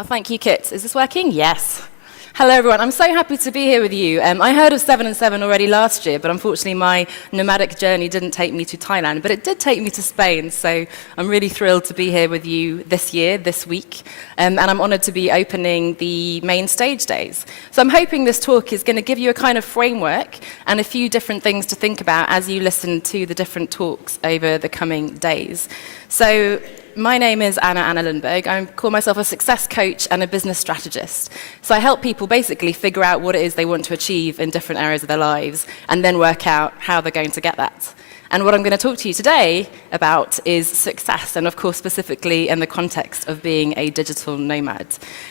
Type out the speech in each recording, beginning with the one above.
Oh, thank you, Kit. Is this working? Yes. Hello, everyone. I'm so happy to be here with you. I heard of 7 and 7 already last year, but unfortunately my nomadic journey didn't take me to Thailand, but it did take me to Spain, so I'm really thrilled to be here with you this year, this week, and I'm honored to be opening the main stage days. So I'm hoping this talk is going to give you a kind of framework and a few different things to think about as you listen to the different talks over the coming days. So my name is Anna Lundberg. I call myself a success coach and a business strategist. So I help people basically figure out what it is they want to achieve in different areas of their lives and then work out how they're going to get that. And what I'm going to talk to you today about is success, and of course specifically in the context of being a digital nomad.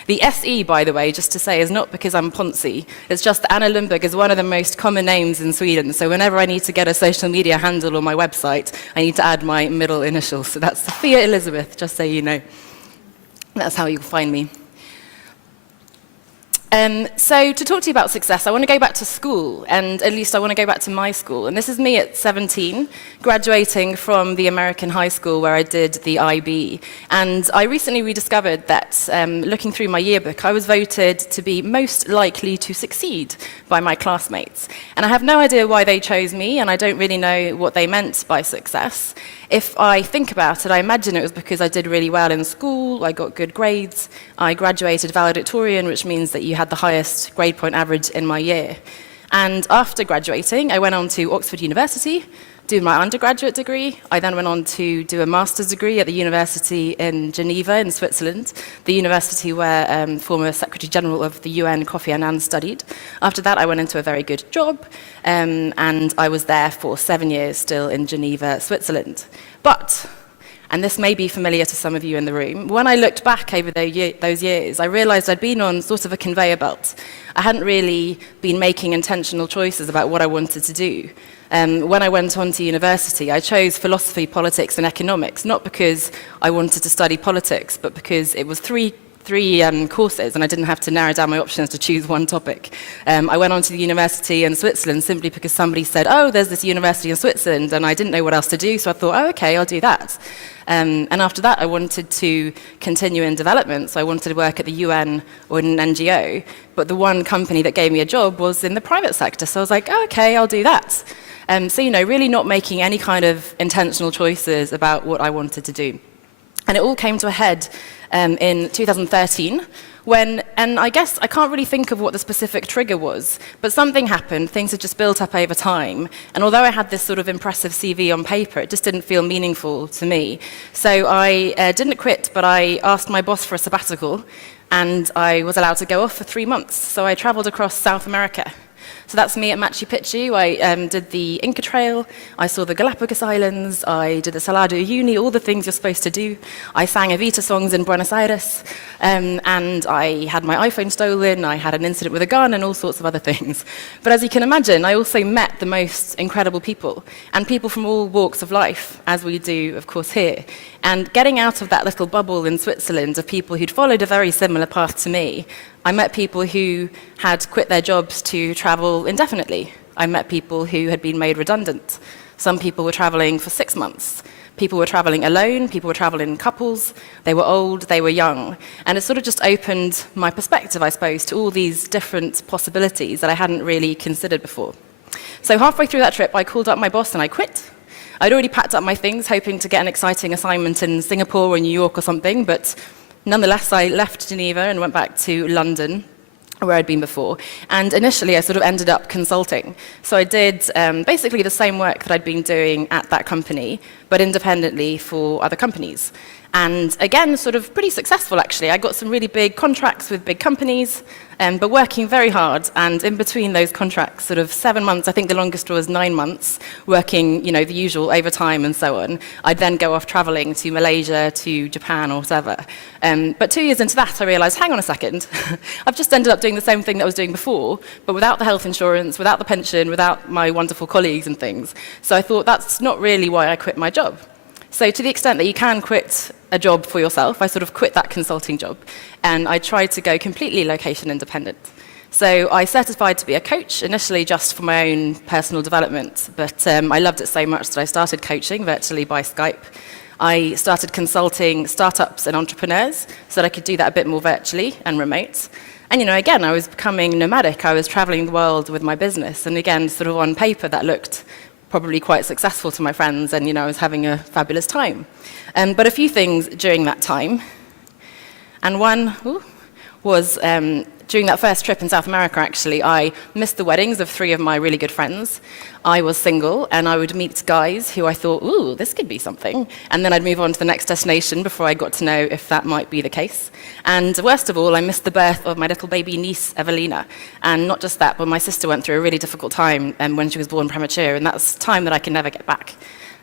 The SE, by the way, just to say, is not because I'm Ponzi. It's just that Anna Lundberg is one of the most common names in Sweden, so whenever I need to get a social media handle on my website, I need to add my middle initials. So that's Sophia Elizabeth, just so you know. That's how you'll find me. So to talk to you about success, I want to go back to school, and at least I want to go back to my school. And this is me at 17, graduating from the American high school where I did the IB. And I recently rediscovered that, looking through my yearbook, I was voted to be most likely to succeed by my classmates. And I have no idea why they chose me, and I don't really know what they meant by success. If I think about it, I imagine it was because I did really well in school, I got good grades, I graduated valedictorian, which means that you had the highest grade point average in my year. And after graduating, I went on to Oxford University, do my undergraduate degree. I then went on to do a master's degree at the university in Geneva in Switzerland, the university where former Secretary General of the UN Kofi Annan studied. After that, I went into a very good job, and I was there for 7 years still in Geneva, Switzerland. But, and this may be familiar to some of you in the room, when I looked back over those years, I realized I'd been on sort of a conveyor belt. I hadn't really been making intentional choices about what I wanted to do. When I went on to university, I chose philosophy, politics, and economics, not because I wanted to study politics, but because it was three courses, and I didn't have to narrow down my options to choose one topic. I went on to the university in Switzerland simply because somebody said, oh, there's this university in Switzerland, and I didn't know what else to do, so I thought, oh, okay, I'll do that. And after that, I wanted to continue in development, so I wanted to work at the UN or in an NGO, but the one company that gave me a job was in the private sector, so I was like, oh, okay, I'll do that. So, really not making any kind of intentional choices about what I wanted to do. And it all came to a head in 2013, when, and I guess I can't really think of what the specific trigger was, but something happened, things had just built up over time, and although I had this sort of impressive CV on paper, it just didn't feel meaningful to me. So I didn't quit, but I asked my boss for a sabbatical, and I was allowed to go off for 3 months. So I traveled across South America. So that's me at Machu Picchu. I did the Inca Trail, I saw the Galapagos Islands, I did the Salar de Uyuni, all the things you're supposed to do. I sang Evita songs in Buenos Aires, and I had my iPhone stolen, I had an incident with a gun, and all sorts of other things. But as you can imagine, I also met the most incredible people, and people from all walks of life, as we do, of course, here. And getting out of that little bubble in Switzerland of people who'd followed a very similar path to me, I met people who had quit their jobs to travel indefinitely. I met people who had been made redundant. Some people were traveling for 6 months. People were traveling alone, people were traveling in couples, they were old, they were young. And it sort of just opened my perspective, I suppose, to all these different possibilities that I hadn't really considered before. So halfway through that trip, I called up my boss and I quit. I'd already packed up my things, hoping to get an exciting assignment in Singapore or New York or something, but nonetheless, I left Geneva and went back to London, where I'd been before. And initially, I sort of ended up consulting. So I did basically the same work that I'd been doing at that company, but independently for other companies. And again, sort of pretty successful, actually. I got some really big contracts with big companies, but working very hard. And in between those contracts, sort of 7 months, I think the longest was 9 months, working, the usual overtime and so on. I'd then go off traveling to Malaysia, to Japan, or whatever. But 2 years into that, I realized, hang on a second, I've just ended up doing the same thing that I was doing before, but without the health insurance, without the pension, without my wonderful colleagues and things. So I thought, that's not really why I quit my job. So to the extent that you can quit a job for yourself, I sort of quit that consulting job, and I tried to go completely location independent. So I certified to be a coach, initially just for my own personal development, but I loved it so much that I started coaching virtually by Skype. I started consulting startups and entrepreneurs so that I could do that a bit more virtually and remote. And, again, I was becoming nomadic. I was traveling the world with my business. And again, sort of on paper, that looked probably quite successful to my friends, and, I was having a fabulous time. But a few things during that time. And one was during that first trip in South America, actually, I missed the weddings of 3 of my really good friends. I was single, and I would meet guys who I thought, ooh, this could be something. And then I'd move on to the next destination before I got to know if that might be the case. And worst of all, I missed the birth of my little baby niece, Evelina. And not just that, but my sister went through a really difficult time when she was born premature, and that's time that I can never get back.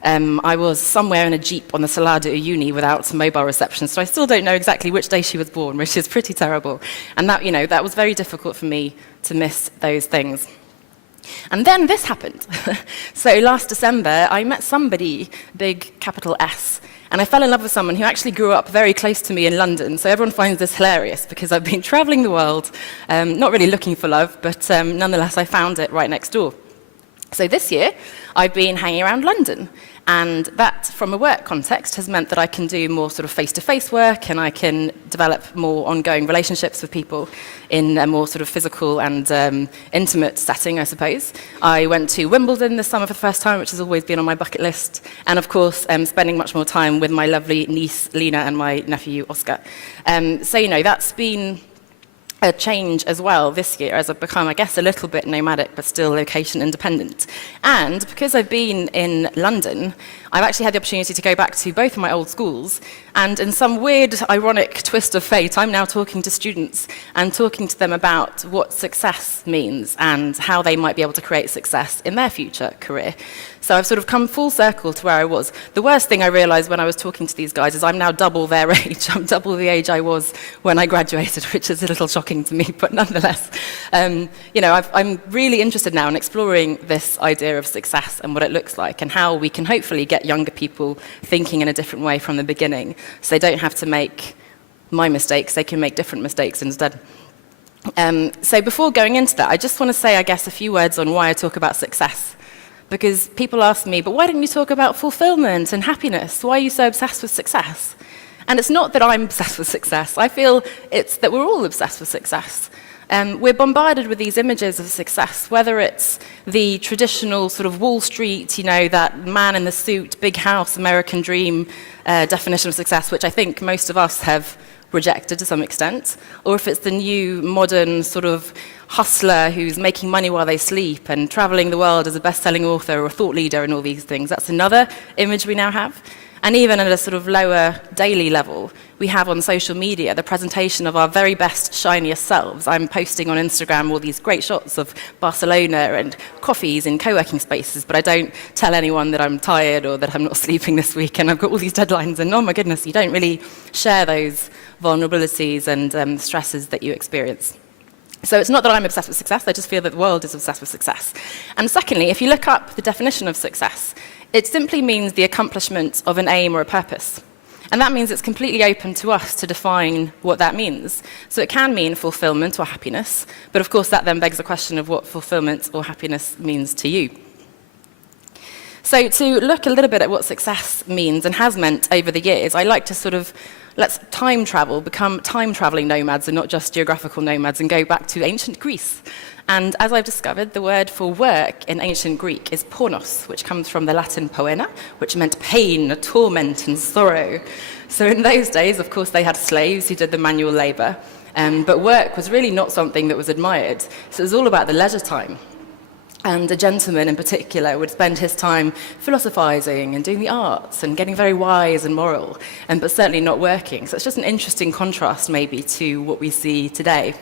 I was somewhere in a jeep on the Salado uni without mobile reception, so I still don't know exactly which day she was born, which is pretty terrible. And that, that was very difficult for me to miss those things. And then this happened. So last December, I met somebody, big capital S, and I fell in love with someone who actually grew up very close to me in London. So everyone finds this hilarious because I've been traveling the world, not really looking for love, but nonetheless, I found it right next door. So this year, I've been hanging around London. And that, from a work context, has meant that I can do more sort of face-to-face work, and I can develop more ongoing relationships with people in a more sort of physical and intimate setting, I suppose. I went to Wimbledon this summer for the first time, which has always been on my bucket list. And of course, spending much more time with my lovely niece, Lena, and my nephew, Oscar. So, that's been a change as well this year as I've become, I guess, a little bit nomadic, but still location independent. And because I've been in London, I've actually had the opportunity to go back to both of my old schools. And in some weird, ironic twist of fate, I'm now talking to students and talking to them about what success means and how they might be able to create success in their future career. So I've sort of come full circle to where I was. The worst thing I realized when I was talking to these guys is I'm now double their age. I'm double the age I was when I graduated, which is a little shocking to me, but nonetheless. I'm really interested now in exploring this idea of success and what it looks like and how we can hopefully get younger people thinking in a different way from the beginning so they don't have to make my mistakes, they can make different mistakes instead. So before going into that, I just want to say, I guess, a few words on why I talk about success. Because people ask me, but why don't you talk about fulfillment and happiness? Why are you so obsessed with success? And it's not that I'm obsessed with success. I feel it's that we're all obsessed with success. We're bombarded with these images of success, whether it's the traditional sort of Wall Street, that man in the suit, big house, American dream definition of success, which I think most of us have rejected to some extent, or if it's the new modern sort of hustler who's making money while they sleep and traveling the world as a best-selling author or a thought leader and all these things. That's another image we now have. And even at a sort of lower daily level, we have on social media the presentation of our very best, shiniest selves. I'm posting on Instagram all these great shots of Barcelona and coffees in co-working spaces, but I don't tell anyone that I'm tired or that I'm not sleeping this week and I've got all these deadlines. And oh my goodness, you don't really share those vulnerabilities and stresses that you experience. So it's not that I'm obsessed with success, I just feel that the world is obsessed with success. And secondly, if you look up the definition of success, it simply means the accomplishment of an aim or a purpose. And that means it's completely open to us to define what that means. So it can mean fulfillment or happiness, but of course that then begs the question of what fulfillment or happiness means to you. So to look a little bit at what success means and has meant over the years, I like to let's time travel, become time-traveling nomads and not just geographical nomads, and go back to ancient Greece. And as I've discovered, the word for work in ancient Greek is pornos, which comes from the Latin poena, which meant pain, torment, and sorrow. So in those days, of course, they had slaves who did the manual labor, but work was really not something that was admired. So it was all about the leisure time. And a gentleman in particular would spend his time philosophizing and doing the arts and getting very wise and moral, but certainly not working. So it's just an interesting contrast maybe to what we see today.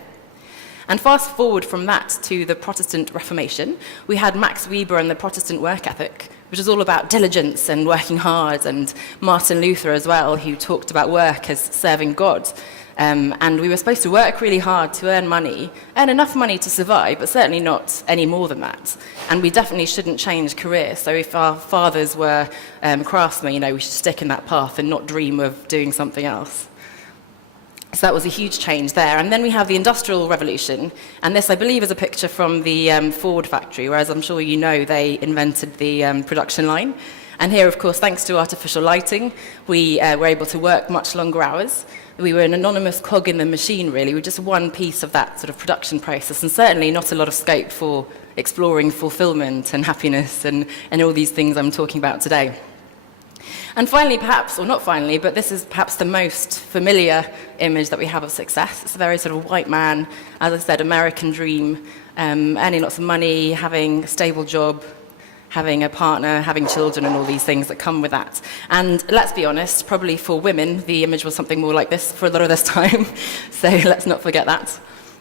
And fast forward from that to the Protestant Reformation, we had Max Weber and the Protestant work ethic, which is all about diligence and working hard, and Martin Luther as well, who talked about work as serving God. And we were supposed to work really hard to earn money, earn enough money to survive, but certainly not any more than that. And we definitely shouldn't change career. So if our fathers were craftsmen, we should stick in that path and not dream of doing something else. So that was a huge change there. And then we have the Industrial Revolution. And this, I believe, is a picture from the Ford factory, whereas I'm sure you know they invented the production line. And here, of course, thanks to artificial lighting, we were able to work much longer hours. We were an anonymous cog in the machine, really. We're just one piece of that sort of production process, and certainly not a lot of scope for exploring fulfilment and happiness and all these things I'm talking about today. And finally, perhaps, or not finally, but this is perhaps the most familiar image that we have of success. It's a very sort of white man, as I said, American dream, earning lots of money, having a stable job, having a partner, having children, and all these things that come with that. And let's be honest, probably for women, the image was something more like this for a lot of this time. So let's not forget that.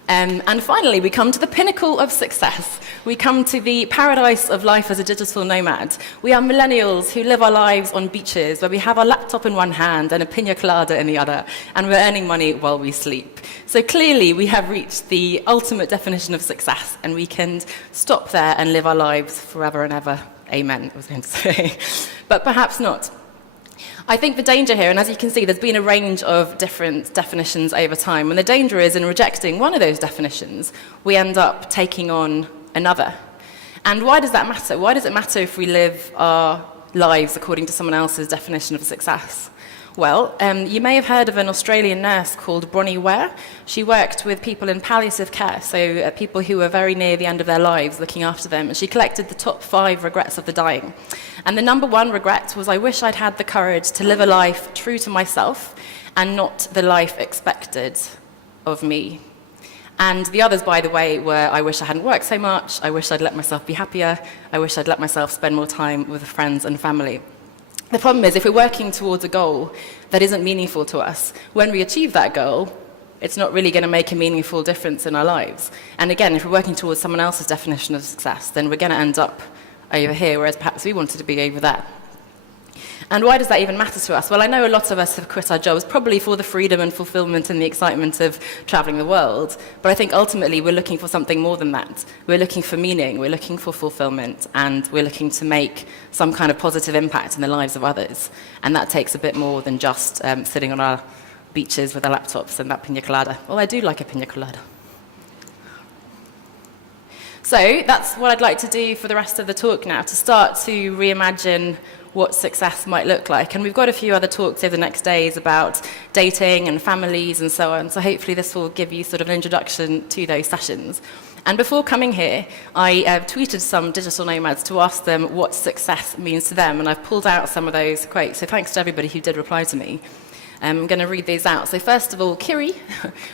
And finally, we come to the pinnacle of success. We come to the paradise of life as a digital nomad. We are millennials who live our lives on beaches where we have our laptop in one hand and a pina colada in the other, and we're earning money while we sleep. So clearly, we have reached the ultimate definition of success, and we can stop there and live our lives forever and ever. Amen, I was going to say. But perhaps not. I think the danger here, and as you can see, there's been a range of different definitions over time, and the danger is in rejecting one of those definitions, we end up taking on another. And why does that matter? Why does it matter if we live our lives according to someone else's definition of success? Well, you may have heard of an Australian nurse called Bronnie Ware. She worked with people in palliative care, so people who were very near the end of their lives, looking after them, and she collected the top 5 regrets of the dying. And the number 1 regret was, I wish I'd had the courage to live a life true to myself and not the life expected of me. And the others, by the way, were, I wish I hadn't worked so much, I wish I'd let myself be happier, I wish I'd let myself spend more time with friends and family. The problem is, if we're working towards a goal that isn't meaningful to us, when we achieve that goal, it's not really going to make a meaningful difference in our lives. And again, if we're working towards someone else's definition of success, then we're going to end up over here, whereas perhaps we wanted to be over there. And why does that even matter to us? Well, I know a lot of us have quit our jobs, probably for the freedom and fulfillment and the excitement of traveling the world. But I think ultimately we're looking for something more than that. We're looking for meaning, we're looking for fulfillment, and we're looking to make some kind of positive impact in the lives of others. And that takes a bit more than just sitting on our beaches with our laptops and that pina colada. Well, I do like a pina colada. So that's what I'd like to do for the rest of the talk now, to start to reimagine what success might look like. And we've got a few other talks over the next days about dating and families and so on. So hopefully this will give you sort of an introduction to those sessions. And before coming here, I tweeted some digital nomads to ask them what success means to them. And I've pulled out some of those quotes. So thanks to everybody who did reply to me. I'm going to read these out. So first of all, Kiri,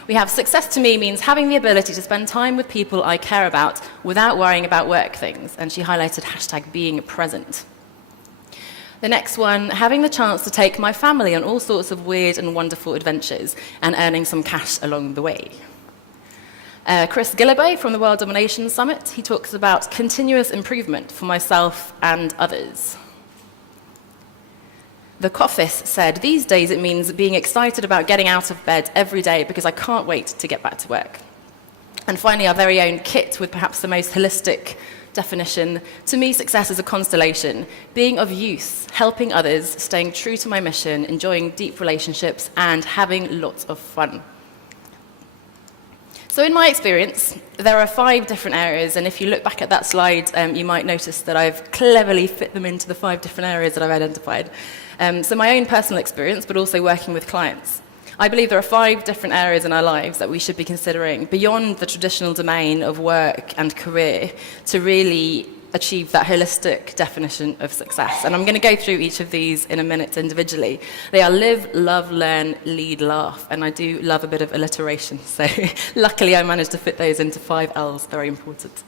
we have, success to me means having the ability to spend time with people I care about without worrying about work things. And she highlighted hashtag being present. The next one, having the chance to take my family on all sorts of weird and wonderful adventures and earning some cash along the way. Chris Gillibay from the World Domination Summit, he talks about continuous improvement for myself and others. The Coffis said, these days it means being excited about getting out of bed every day because I can't wait to get back to work. And finally, our very own Kit with perhaps the most holistic definition. To me, success is a constellation, being of use, helping others, staying true to my mission, enjoying deep relationships, and having lots of fun. So in my experience, there are 5 different areas, and if you look back at that slide, you might notice that I've cleverly fit them into the 5 different areas that I've identified. So my own personal experience, but also working with clients. I believe there are 5 different areas in our lives that we should be considering beyond the traditional domain of work and career to really achieve that holistic definition of success. And I'm going to go through each of these in a minute individually. They are live, love, learn, lead, laugh. And I do love a bit of alliteration. So luckily I managed to fit those into 5 L's, very important.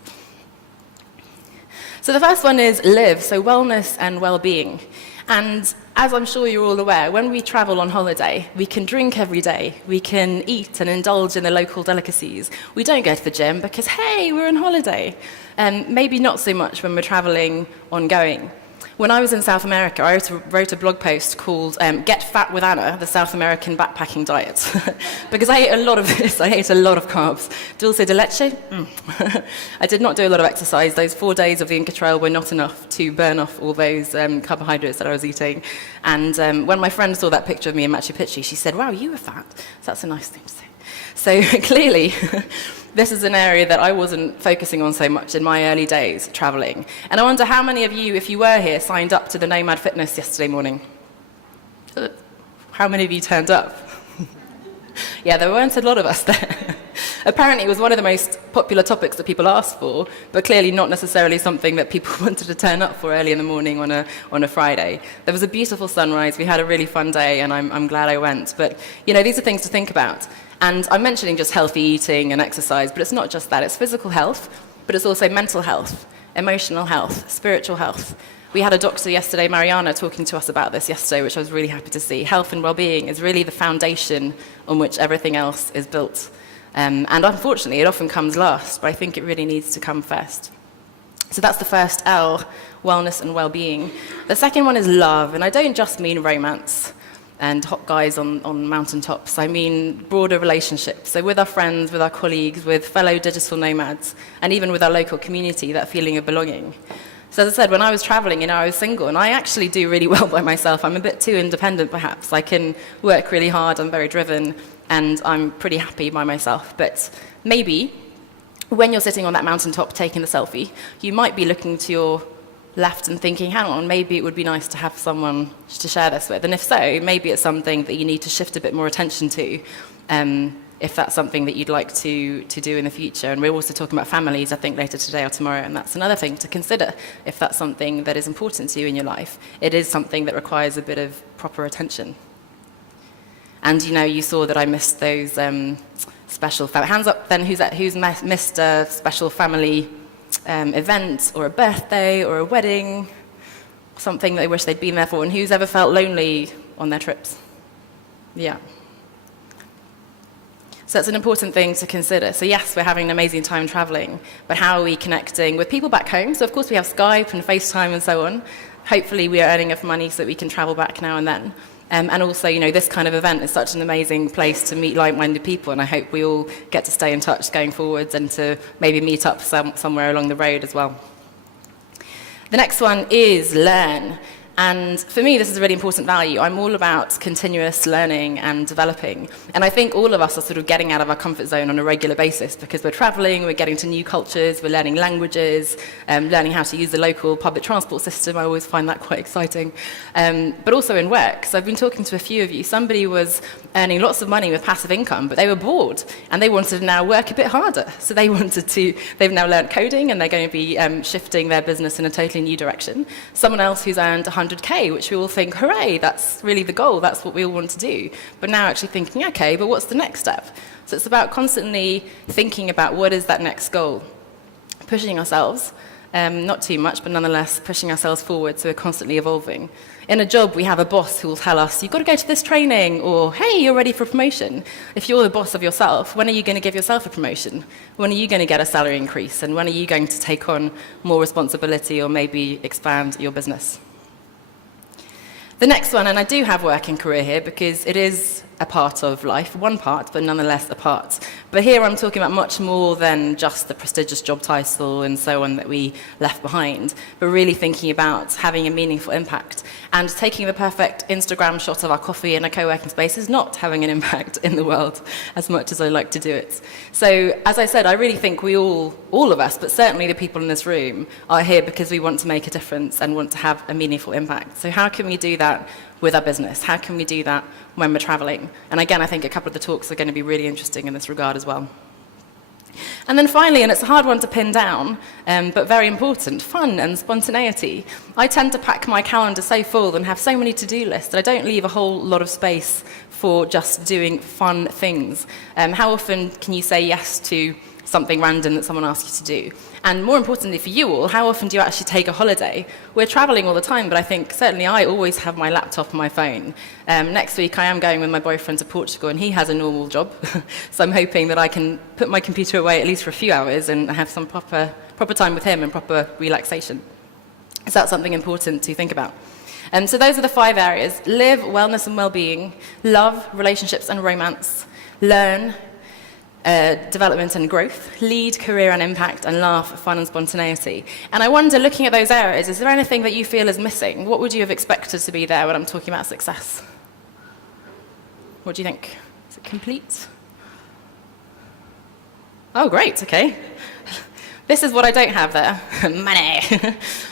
So the first one is live, so wellness and well-being. And as I'm sure you're all aware, when we travel on holiday, we can drink every day, we can eat and indulge in the local delicacies. We don't go to the gym because, hey, we're on holiday. Maybe not so much when we're traveling ongoing. When I was in South America, I wrote a blog post called Get Fat with Anna, the South American Backpacking Diet. Because I ate a lot of this, I ate a lot of carbs. Dulce de leche? I did not do a lot of exercise. Those 4 days of the Inca Trail were not enough to burn off all those carbohydrates that I was eating. And when my friend saw that picture of me in Machu Picchu, she said, wow, you were fat. So that's a nice thing to say. So clearly, this is an area that I wasn't focusing on so much in my early days, traveling. And I wonder how many of you, if you were here, signed up to the Nomad Fitness yesterday morning? How many of you turned up? Yeah, there weren't a lot of us there. Apparently, it was one of the most popular topics that people asked for, but clearly not necessarily something that people wanted to turn up for early in the morning on a Friday. There was a beautiful sunrise. We had a really fun day, and I'm glad I went. But, these are things to think about. And I'm mentioning just healthy eating and exercise, but it's not just that. It's physical health, but it's also mental health, emotional health, spiritual health. We had a doctor yesterday, Mariana, talking to us about this yesterday, which I was really happy to see. Health and well-being is really the foundation on which everything else is built. And unfortunately, it often comes last, but I think it really needs to come first. So that's the first L, wellness and well-being. The second one is love, and I don't just mean romance and hot guys on mountaintops. I mean broader relationships. So with our friends, with our colleagues, with fellow digital nomads, and even with our local community, that feeling of belonging. So as I said, when I was traveling, I was single, and I actually do really well by myself. I'm a bit too independent, perhaps. I can work really hard, I'm very driven, and I'm pretty happy by myself. But maybe when you're sitting on that mountaintop taking the selfie, you might be looking to your left and thinking, hang on, maybe it would be nice to have someone to share this with. And if so, maybe it's something that you need to shift a bit more attention to, if that's something that you'd like to do in the future. And we're also talking about families, I think, later today or tomorrow, and that's another thing to consider. If that's something that is important to you in your life, it is something that requires a bit of proper attention. And you saw that I missed those special hands up then, who's missed a special family event or a birthday or a wedding, something they wish they'd been there for, and who's ever felt lonely on their trips? Yeah. So that's an important thing to consider. So yes, we're having an amazing time traveling, but how are we connecting with people back home? So of course we have Skype and FaceTime and so on. Hopefully we are earning enough money so that we can travel back now and then. And also, this kind of event is such an amazing place to meet like-minded people, and I hope we all get to stay in touch going forwards and to maybe meet up somewhere along the road as well. The next one is learn. And for me, this is a really important value. I'm all about continuous learning and developing. And I think all of us are sort of getting out of our comfort zone on a regular basis because we're traveling, we're getting to new cultures, we're learning languages, learning how to use the local public transport system. I always find that quite exciting. But also in work. So I've been talking to a few of you. Somebody was earning lots of money with passive income, but they were bored and they wanted to now work a bit harder. So they've now learned coding and they're going to be shifting their business in a totally new direction. Someone else who's earned 100K, which we all think, hooray, that's really the goal, that's what we all want to do. But now actually thinking, okay, but what's the next step? So it's about constantly thinking about what is that next goal. Pushing ourselves, not too much, but nonetheless pushing ourselves forward, so we're constantly evolving. In a job, we have a boss who will tell us, you've got to go to this training, or hey, you're ready for promotion. If you're the boss of yourself, when are you going to give yourself a promotion? When are you going to get a salary increase? And when are you going to take on more responsibility or maybe expand your business? The next one, and I do have work and career here because it is a part of life, one part, but nonetheless a part. But here I'm talking about much more than just the prestigious job title and so on that we left behind, but really thinking about having a meaningful impact. And taking the perfect Instagram shot of our coffee in a co-working space is not having an impact in the world as much as I like to do it. So, as I said, I really think we all of us, but certainly the people in this room, are here because we want to make a difference and want to have a meaningful impact. So how can we do that with our business? How can we do that when we're traveling? And again, I think a couple of the talks are going to be really interesting in this regard as well. And then finally, and it's a hard one to pin down, but very important, fun and spontaneity. I tend to pack my calendar so full and have so many to-do lists that I don't leave a whole lot of space for just doing fun things. How often can you say yes to something random that someone asks you to do? And more importantly for you all, how often do you actually take a holiday? We're traveling all the time, but I think certainly I always have my laptop and my phone. Next week I am going with my boyfriend to Portugal and he has a normal job. So I'm hoping that I can put my computer away at least for a few hours and have some proper time with him and proper relaxation. So that's something important to think about. So those are the 5 areas: live, wellness and well-being, love, relationships and romance, learn, development and growth, lead, career and impact, and laugh, fun and spontaneity. And I wonder, looking at those areas, is there anything that you feel is missing? What would you have expected to be there when I'm talking about success? What do you think? Is it complete? Oh, great, okay. This is what I don't have there, money.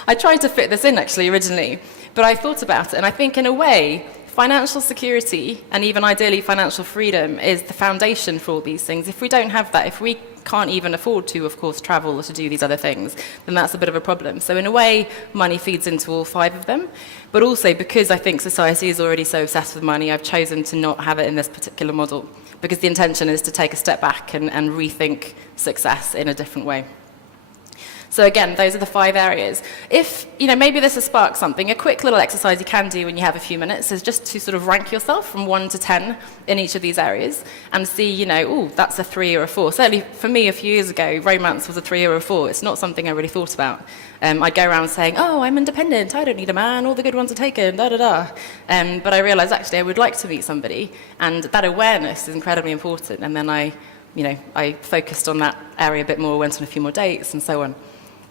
I tried to fit this in actually originally, but I thought about it, and I think in a way, financial security and even ideally financial freedom is the foundation for all these things. If we don't have that, if we can't even afford to, of course, travel or to do these other things, then that's a bit of a problem. So in a way, money feeds into all 5 of them. But also because I think society is already so obsessed with money, I've chosen to not have it in this particular model, because the intention is to take a step back and rethink success in a different way. So again, those are the 5 areas. If, maybe this has sparked something, a quick little exercise you can do when you have a few minutes is just to sort of rank yourself from 1 to 10 in each of these areas and see, that's a 3 or a 4. Certainly for me a few years ago, romance was a 3 or a 4. It's not something I really thought about. I'd go around saying, oh, I'm independent, I don't need a man, all the good ones are taken, da-da-da. But I realised actually I would like to meet somebody, and that awareness is incredibly important. And then I focused on that area a bit more, went on a few more dates and so on.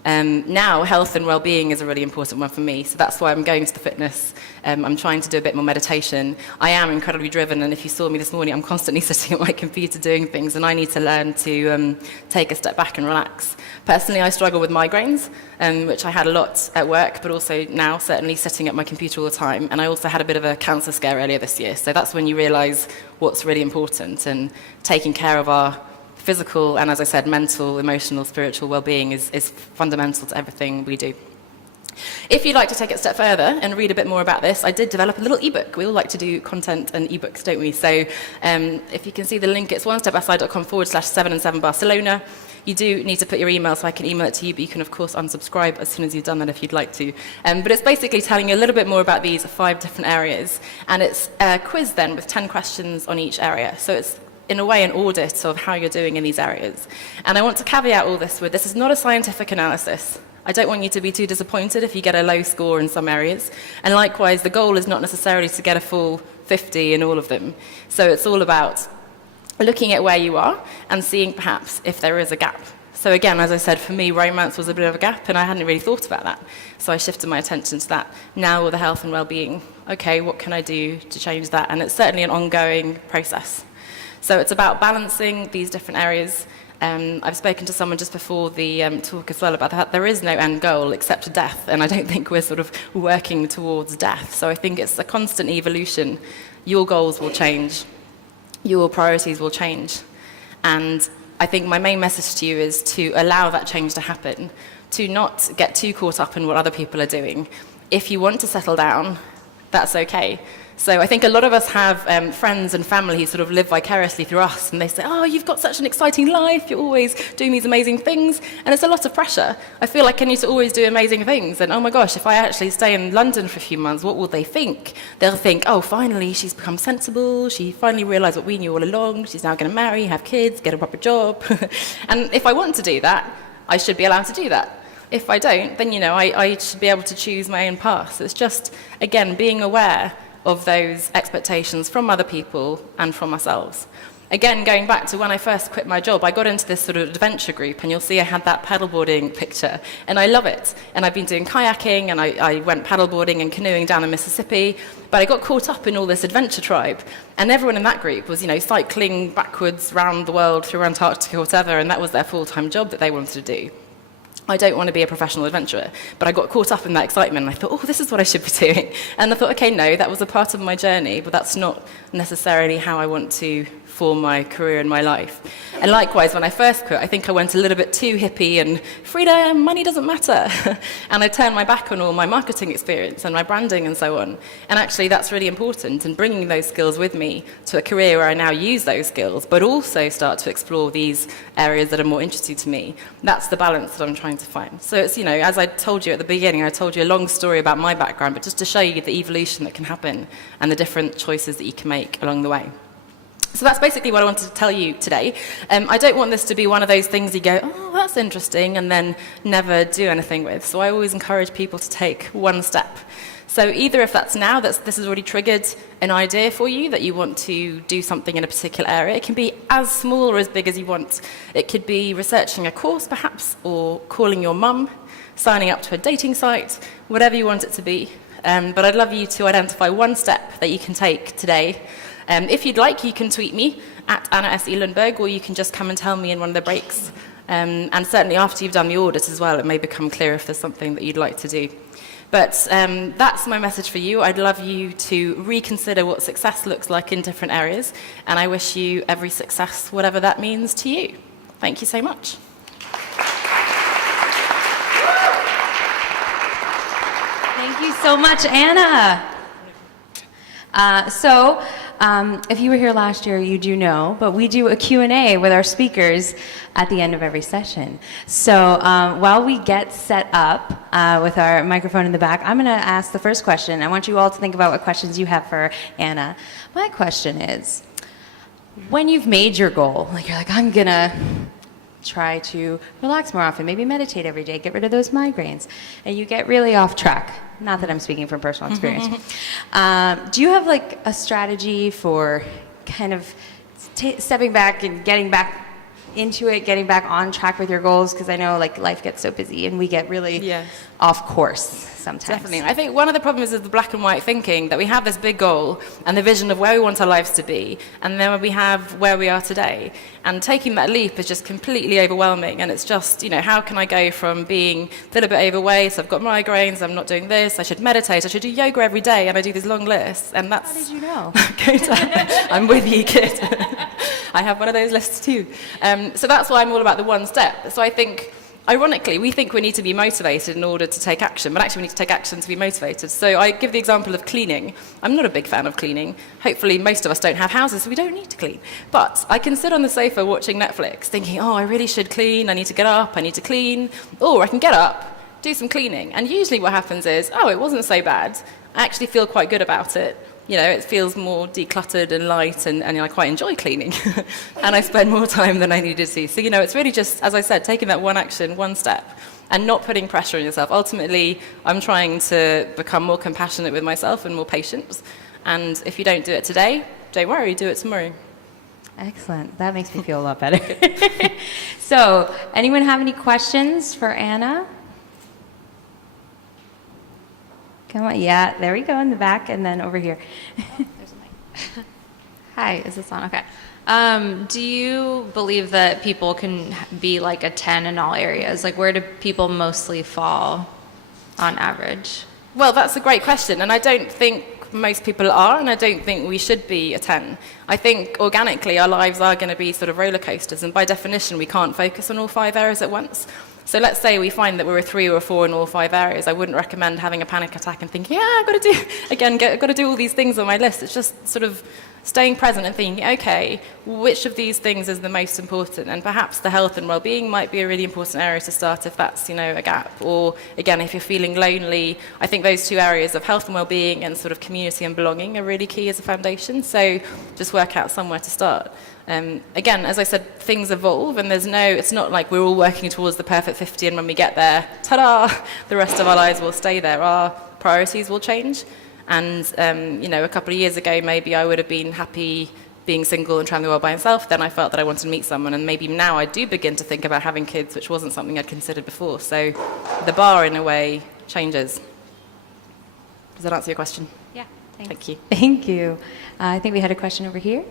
Now, health and well-being is a really important one for me, so that's why I'm going to the fitness. I'm trying to do a bit more meditation. I am incredibly driven, and if you saw me this morning, I'm constantly sitting at my computer doing things, and I need to learn to take a step back and relax. Personally, I struggle with migraines, which I had a lot at work, but also now, certainly sitting at my computer all the time. And I also had a bit of a cancer scare earlier this year, so that's when you realise what's really important, and taking care of our physical and, as I said, mental, emotional, spiritual well-being is fundamental to everything we do. If you'd like to take it a step further and read a bit more about this, I did develop a little ebook. We all like to do content and ebooks, don't we? So if you can see the link, it's onestepaside.com/7and7 Barcelona. You do need to put your email so I can email it to you, but you can, of course, unsubscribe as soon as you've done that if you'd like to. But it's basically telling you a little bit more about these 5 different areas. And it's a quiz then with 10 questions on each area. So it's in a way, an audit of how you're doing in these areas. And I want to caveat all this with, this is not a scientific analysis. I don't want you to be too disappointed if you get a low score in some areas. And likewise, the goal is not necessarily to get a full 50 in all of them. So it's all about looking at where you are and seeing perhaps if there is a gap. So again, as I said, for me, romance was a bit of a gap, and I hadn't really thought about that. So I shifted my attention to that. Now with the health and well-being, okay, what can I do to change that? And it's certainly an ongoing process. So it's about balancing these different areas. I've spoken to someone just before the talk as well about that. There is no end goal except death, and I don't think we're sort of working towards death. So I think it's a constant evolution. Your goals will change. Your priorities will change. And I think my main message to you is to allow that change to happen, to not get too caught up in what other people are doing. If you want to settle down, that's okay. So I think a lot of us have friends and family who sort of live vicariously through us, and they say, oh, you've got such an exciting life, you're always doing these amazing things, and it's a lot of pressure. I feel like I need to always do amazing things, and oh my gosh, if I actually stay in London for a few months, what will they think? They'll think, oh, finally she's become sensible, she finally realised what we knew all along, she's now going to marry, have kids, get a proper job. And if I want to do that, I should be allowed to do that. If I don't, then, I should be able to choose my own path. It's just, again, being aware of those expectations from other people and from ourselves. Again, going back to when I first quit my job, I got into this sort of adventure group, and you'll see I had that paddleboarding picture, and I love it. And I've been doing kayaking, and I went paddleboarding and canoeing down the Mississippi, but I got caught up in all this adventure tribe, and everyone in that group was, cycling backwards around the world through Antarctica or whatever, and that was their full-time job that they wanted to do. I don't want to be a professional adventurer, but I got caught up in that excitement, and I thought, oh, this is what I should be doing. And I thought, okay, no, that was a part of my journey, but that's not necessarily how I want to form my career and my life. And likewise, when I first quit, I think I went a little bit too hippie and freedom, money doesn't matter. And I turned my back on all my marketing experience and my branding and so on. And actually, that's really important, and bringing those skills with me to a career where I now use those skills, but also start to explore these areas that are more interesting to me. That's the balance that I'm trying to find. So it's, as I told you at the beginning, I told you a long story about my background, but just to show you the evolution that can happen and the different choices that you can make along the way. So that's basically what I wanted to tell you today. I don't want this to be one of those things you go, oh, that's interesting, and then never do anything with. So I always encourage people to take one step. So either if that's now, this has already triggered an idea for you that you want to do something in a particular area. It can be as small or as big as you want. It could be researching a course, perhaps, or calling your mum, signing up to a dating site, whatever you want it to be. But I'd love you to identify one step that you can take today If you'd like, you can tweet me at Anna S. E. Lundberg, or you can just come and tell me in one of the breaks. And certainly after you've done the audit as well, it may become clear if there's something that you'd like to do. But that's my message for you. I'd love you to reconsider what success looks like in different areas, and I wish you every success, whatever that means to you. Thank you so much. Thank you so much, Anna. If you were here last year, you do know, but we do a Q&A with our speakers at the end of every session. So while we get set up with our microphone in the back, I'm going to ask the first question. I want you all to think about what questions you have for Anna. My question is, when you've made your goal, like you're like, I'm going to try to relax more often, maybe meditate every day, get rid of those migraines, and you get really off track. Not that I'm speaking from personal experience. Do you have like a strategy for kind of stepping back and getting back into it, getting back on track with your goals? Because I know like life gets so busy and we get really off course sometimes. Definitely. I think one of the problems is the black and white thinking, that we have this big goal and the vision of where we want our lives to be, and then we have where we are today. And taking that leap is just completely overwhelming. And it's just, you know, how can I go from being a little bit overweight, I've got migraines, I'm not doing this, I should meditate, I should do yoga every day, and I do these long lists. And that's... How did you know? I'm with you, kid. I have one of those lists too. So that's why I'm all about the one step. So I think, ironically, we think we need to be motivated in order to take action, but actually we need to take action to be motivated. So I give the example of cleaning. I'm not a big fan of cleaning. Hopefully most of us don't have houses, so we don't need to clean. But I can sit on the sofa watching Netflix thinking, oh, I really should clean, I need to get up, I need to clean. Or I can get up, do some cleaning. And usually what happens is, oh, it wasn't so bad. I actually feel quite good about it. You know, it feels more decluttered and light, and I quite enjoy cleaning. And I spend more time than I needed to. So, you know, it's really just, as I said, taking that one action, one step, and not putting pressure on yourself. Ultimately, I'm trying to become more compassionate with myself and more patient. And if you don't do it today, don't worry, do it tomorrow. Excellent. That makes me feel a lot better. So, anyone have any questions for Anna? Come on, yeah, there we go in the back, and then over here. Oh, there's a mic. Hi, is this on? Okay. Do you believe that people can be like a 10 in all areas? Like, where do people mostly fall on average? Well, that's a great question, and I don't think most people are, and I don't think we should be a 10. I think organically our lives are going to be sort of roller coasters, and by definition we can't focus on all 5 areas at once. So let's say we find that we're a 3 or a 4 in all 5 areas. I wouldn't recommend having a panic attack and thinking, yeah, I've got to do all these things on my list. It's just sort of staying present and thinking, okay, which of these things is the most important? And perhaps the health and well-being might be a really important area to start if that's, you know, a gap. Or again, if you're feeling lonely, I think those 2 areas of health and well-being and sort of community and belonging are really key as a foundation. So just work out somewhere to start. Again, as I said, things evolve, and it's not like we're all working towards the perfect 50, and when we get there, ta-da, the rest of our lives will stay there. Our priorities will change. And, you know, a couple of years ago, maybe I would have been happy being single and traveling the world by myself. Then I felt that I wanted to meet someone, and maybe now I do begin to think about having kids, which wasn't something I'd considered before. So the bar, in a way, changes. Does that answer your question? Yeah, thanks. Thank you. Thank you. I think we had a question over here.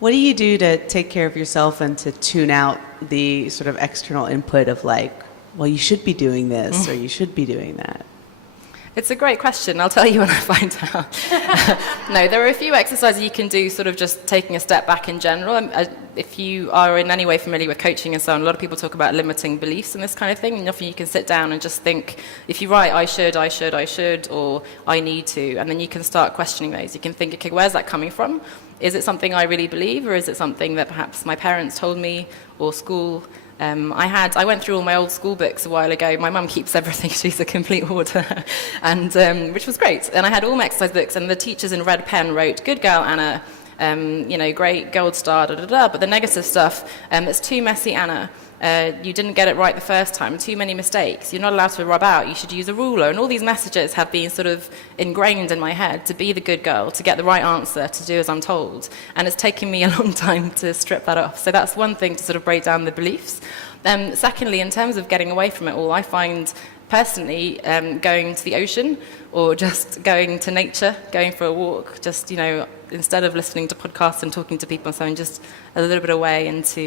What do you do to take care of yourself and to tune out the sort of external input of like, well, you should be doing this or you should be doing that? It's a great question. I'll tell you when I find out. No, there are a few exercises you can do, sort of just taking a step back in general. If you are in any way familiar with coaching and so on, a lot of people talk about limiting beliefs and this kind of thing. And often you can sit down and just think, if you write, I should, or I need to, and then you can start questioning those. You can think, okay, where's that coming from? Is it something I really believe, or is it something that perhaps my parents told me, or school? I went through all my old school books a while ago. My mum keeps everything. She's a complete hoarder, and which was great. And I had all my exercise books, and the teachers in red pen wrote, "Good girl, Anna. You know, great, gold star, da da da." But the negative stuff, it's too messy, Anna. You didn't get it right the first time. Too many mistakes. You're not allowed to rub out. You should use a ruler. And all these messages have been sort of ingrained in my head to be the good girl, to get the right answer, to do as I'm told. And it's taken me a long time to strip that off. So that's one thing, to sort of break down the beliefs. Secondly, in terms of getting away from it all, I find personally, going to the ocean or just going to nature, going for a walk, just, instead of listening to podcasts and talking to people and so on, just a little bit away into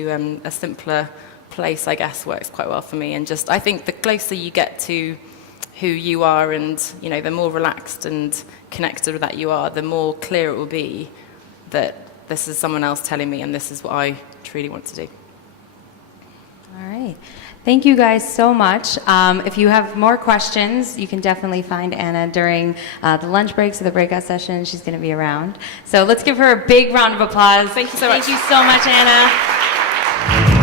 a simpler place, I guess, works quite well for me. And just, I think the closer you get to who you are and, the more relaxed and connected with that you are, the more clear it will be that this is someone else telling me and this is what I truly want to do. All right. Thank you guys so much. If you have more questions, you can definitely find Anna during the lunch breaks or the breakout session. She's going to be around. So let's give her a big round of applause. Thank you so much. Thank you so much, Anna.